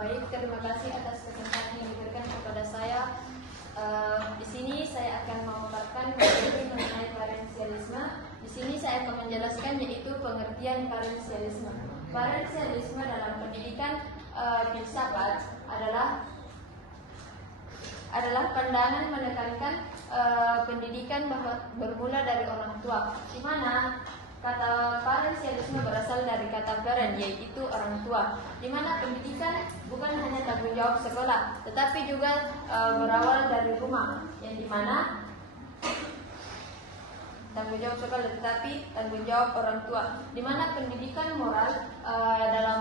Baik, terima kasih atas kesempatan yang diberikan kepada saya. Di sini saya akan memaparkan materi mengenai parensialisme. Di sini saya akan menjelaskan yaitu pengertian parensialisme. Parensialisme dalam pendidikan filsafat adalah pandangan menekankan pendidikan bahwa bermula dari orang tua, di mana kata parensialisme berasal dari kata parent, yaitu orang tua, di mana pendidikan bukan hanya tanggung jawab sekolah, tetapi juga berawal dari rumah, yang dimana tanggung jawab sekolah tetapi tanggung jawab orang tua, di mana pendidikan moral dalam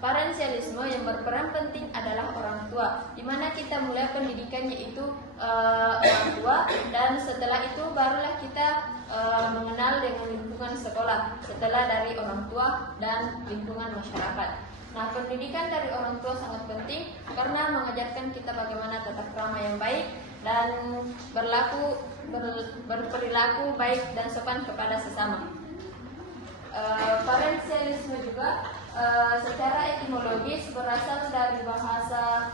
parensialisme yang berperan penting adalah orang tua, di mana kita mulai pendidikan yaitu orang tua, dan setelah itu barulah kita mengenal dengan lingkungan sekolah, setelah dari orang tua dan lingkungan masyarakat. Nah, pendidikan dari orang tua sangat penting karena mengajarkan kita bagaimana tata krama yang baik dan berperilaku baik dan sopan kepada sesama. Parensialisme juga secara etimologis berasal dari bahasa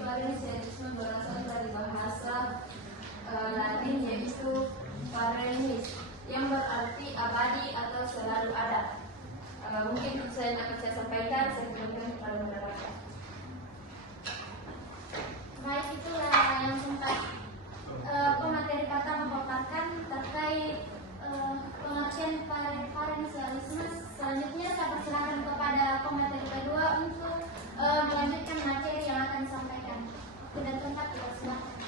parensialisme berasal dari bahasa Latin yaitu parensis, yang berarti abadi atau selalu ada. Mungkin saya sampaikan, saya berikan kepada moderator. Baik, itulah yang sempat pemateri kata memaparkan terkait pengertian parensialisme. Selanjutnya saya persilakan kepada pemateri kedua untuk melanjutkan materi yang akan disampaikan. Tidak tempat, silakan.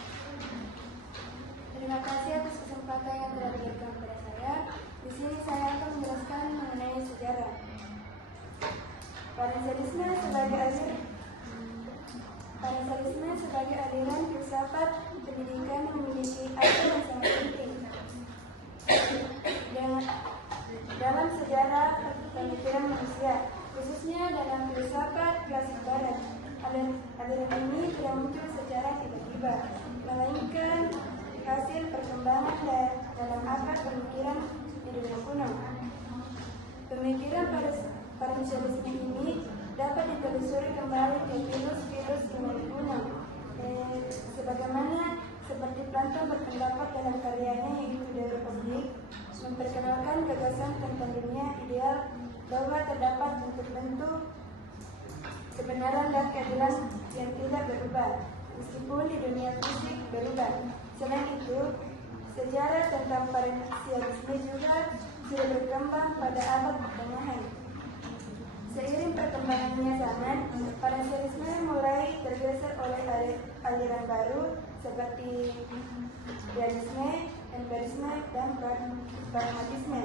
Terima kasih atas kesempatan yang telah diberikan kepada saya. Di sini saya akan menjelaskan mengenai sejarah. Parensialisme sebagai aliran filsafat pendidikan memiliki arti yang sangat penting dalam sejarah pemikiran manusia, khususnya dalam filsafat klasik barat. Aliran ini tidak muncul secara tiba-tiba, melainkan hasil perkembangan dalam akar pemikiran di dunia kuno. Pemikiran parensialisme ini dapat ditelusuri kembali ke filus Yunani kuno, sebagaimana seperti Plato berpendapat dalam karyanya yaitu De Republik, memperkenalkan gagasan tentang dunia ideal bahwa terdapat bentuk-bentuk kebenaran dan keadilan yang tidak berubah, meskipun di dunia fisik berubah. Selain itu, sejarah tentang parensialisme juga sudah berkembang pada abad pertengahan. Seiring perkembangannya zaman, parensialisme mulai tergeser oleh aliran baru seperti idealisme, empirisme, dan pragmatisme.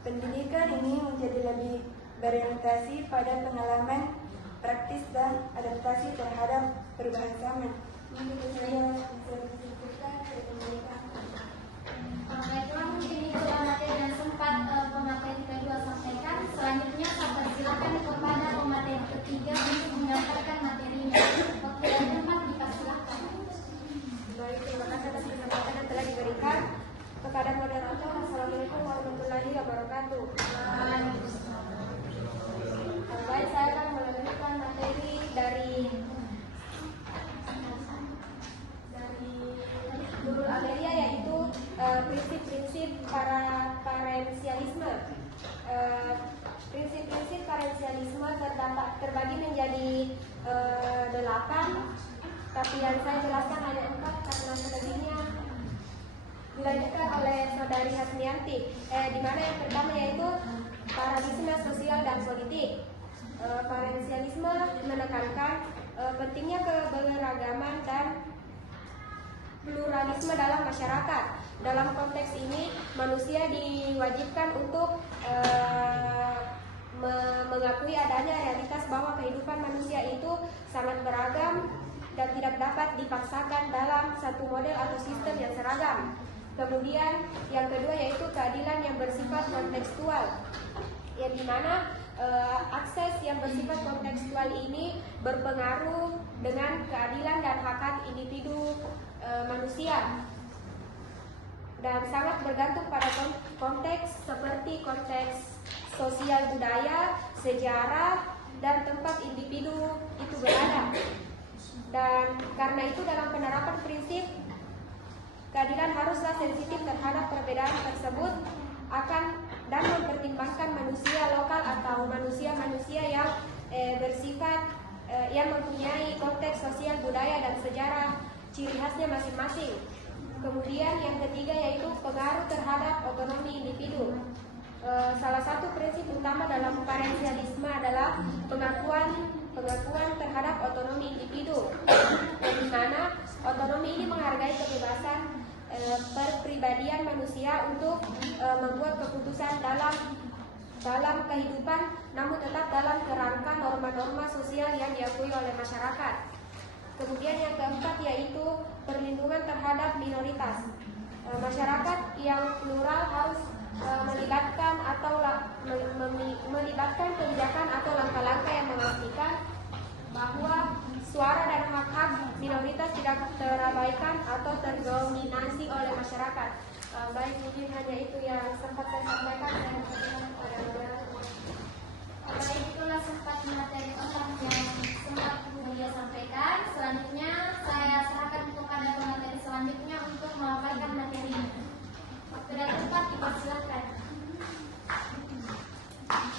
Pendidikan ini menjadi lebih berorientasi pada pengalaman praktis dan adaptasi terhadap perubahan zaman. Mungkin saya bisa disebutkan dari pendidikan. Baiklah, mungkin itulah materi yang sempat pemateri kedua sampaikan. Selanjutnya saya persilakan kepada pemateri ketiga untuk menyampaikan materinya. Waktu dan tempat dipersilakan. Baik, terima kasih atas kesempatan yang telah diberikan. Kepada moderator, Assalamualaikum warahmatullahi wabarakatuh. Baik, saya akan melanjutkan materi dari Guru Amelia, yaitu prinsip-prinsip parensialisme. Prinsip-prinsip parensialisme terbagi menjadi 8, tapi yang saya jelaskan hanya 4 karena selebihnya dilanjutkan oleh Saudari Hasmianti, di mana yang pertama yaitu paradigma sosial dan politik. Parensialisme menekankan pentingnya keberagaman dan pluralisme dalam masyarakat. Dalam konteks ini, manusia diwajibkan untuk mengakui adanya realitas bahwa kehidupan manusia itu sangat beragam dan tidak dapat dipaksakan dalam satu model atau sistem yang seragam. Kemudian yang kedua yaitu keadilan yang bersifat kontekstual, yang dimana akses yang bersifat kontekstual ini berpengaruh dengan keadilan dan hak-hak individu manusia dan sangat bergantung pada konteks seperti konteks sosial budaya, sejarah, dan tempat individu itu berada. Dan karena itu dalam penerapan prinsip keadilan haruslah sensitif terhadap perbedaan tersebut dan mempertimbangkan manusia lokal atau manusia-manusia yang bersifat yang mempunyai konteks sosial budaya dan sejarah ciri khasnya masing-masing. Kemudian yang ketiga yaitu pengaruh terhadap otonomi individu. Salah satu prinsip utama dalam parensialisme adalah pengakuan terhadap otonomi individu, di mana otonomi ini menghargai kebebasan perpribadian manusia untuk membuat keputusan dalam kehidupan, namun tetap dalam kerangka norma-norma sosial yang diakui oleh masyarakat. Kemudian yang keempat yaitu perlindungan terhadap minoritas. Masyarakat yang plural harus melibatkan kebijakan atau langkah-langkah yang memastikan bahwa suara dan hak-hak minoritas tidak terabaikan atau terdominasi oleh masyarakat. Baik, mungkin hanya itu yang sempat saya sampaikan. Baik, itulah sempat materi otak yang sempat beliau sampaikan. Selanjutnya saya serahkan kepada pemateri selanjutnya untuk memaparkan materinya. Waktu dan tempat dipersilakan.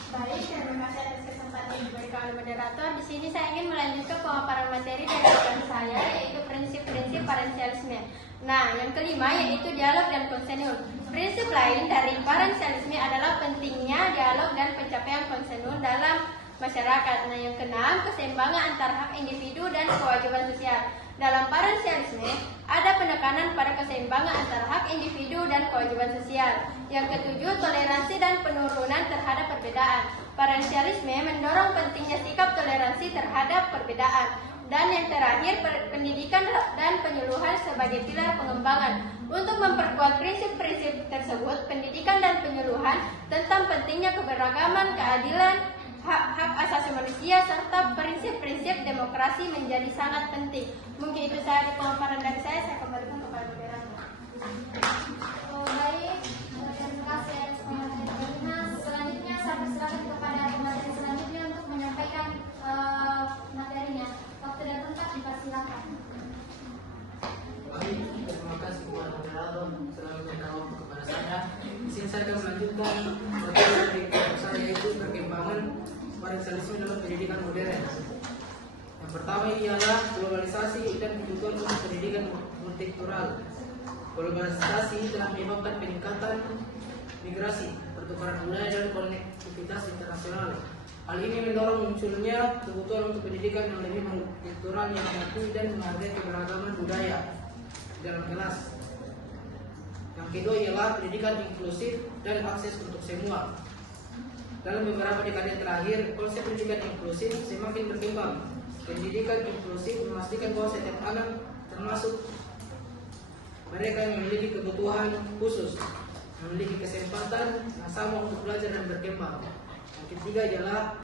Baik, terima kasih atas kesempatan yang diberikan oleh moderator. Di sini saya ingin melanjutkan pemaparan materi dari rekan saya, yaitu prinsip-prinsip parensialisme. Nah, yang kelima yaitu dialog dan konsensus. Prinsip lain dari parensialisme adalah pentingnya dialog dan pencapaian konsensus dalam masyarakat. Nah, yang keenam, keseimbangan antara hak individu dan kewajiban sosial. Dalam parensialisme ada penekanan pada keseimbangan antara hak individu dan kewajiban sosial. Yang ketujuh, toleransi dan penurunan terhadap perbedaan. Parensialisme mendorong pentingnya sikap toleransi terhadap perbedaan. Dan yang terakhir, pendidikan dan penyuluhan sebagai pilar pengembangan. Untuk memperkuat prinsip-prinsip tersebut, pendidikan dan penyuluhan tentang pentingnya keberagaman, keadilan, hak asasi manusia, serta prinsip-prinsip demokrasi menjadi sangat penting. Mungkin itu saja pemaparan dari saya kembalikan kepada moderator. Baik, terima kasih atas pemaparannya. Selanjutnya saya persilakan kepada pemateri selanjutnya untuk menyampaikan materinya. Waktu dan tempat dipersilakan. Baik, terima kasih kepada moderator selalu berkawan kepada saya. Di sini saya akan melanjutkan materi dari saya, yaitu perkembangan parensialisme dalam pendidikan modern. Yang pertama ialah globalisasi dan kebutuhan untuk pendidikan multikultural. Globalisasi telah menyebabkan peningkatan migrasi, pertukaran budaya dan konektivitas internasional. Hal ini mendorong munculnya kebutuhan untuk pendidikan yang lebih multikultural yang mengakui dan menghargai keberagaman budaya dalam kelas. Yang kedua ialah pendidikan inklusif dan akses untuk semua. Dalam beberapa dekade terakhir, konsep pendidikan inklusif semakin berkembang. Pendidikan inklusif memastikan bahwa setiap anak, termasuk mereka yang memiliki kebutuhan khusus, memiliki kesempatan yang sama untuk belajar dan berkembang. Yang ketiga ialah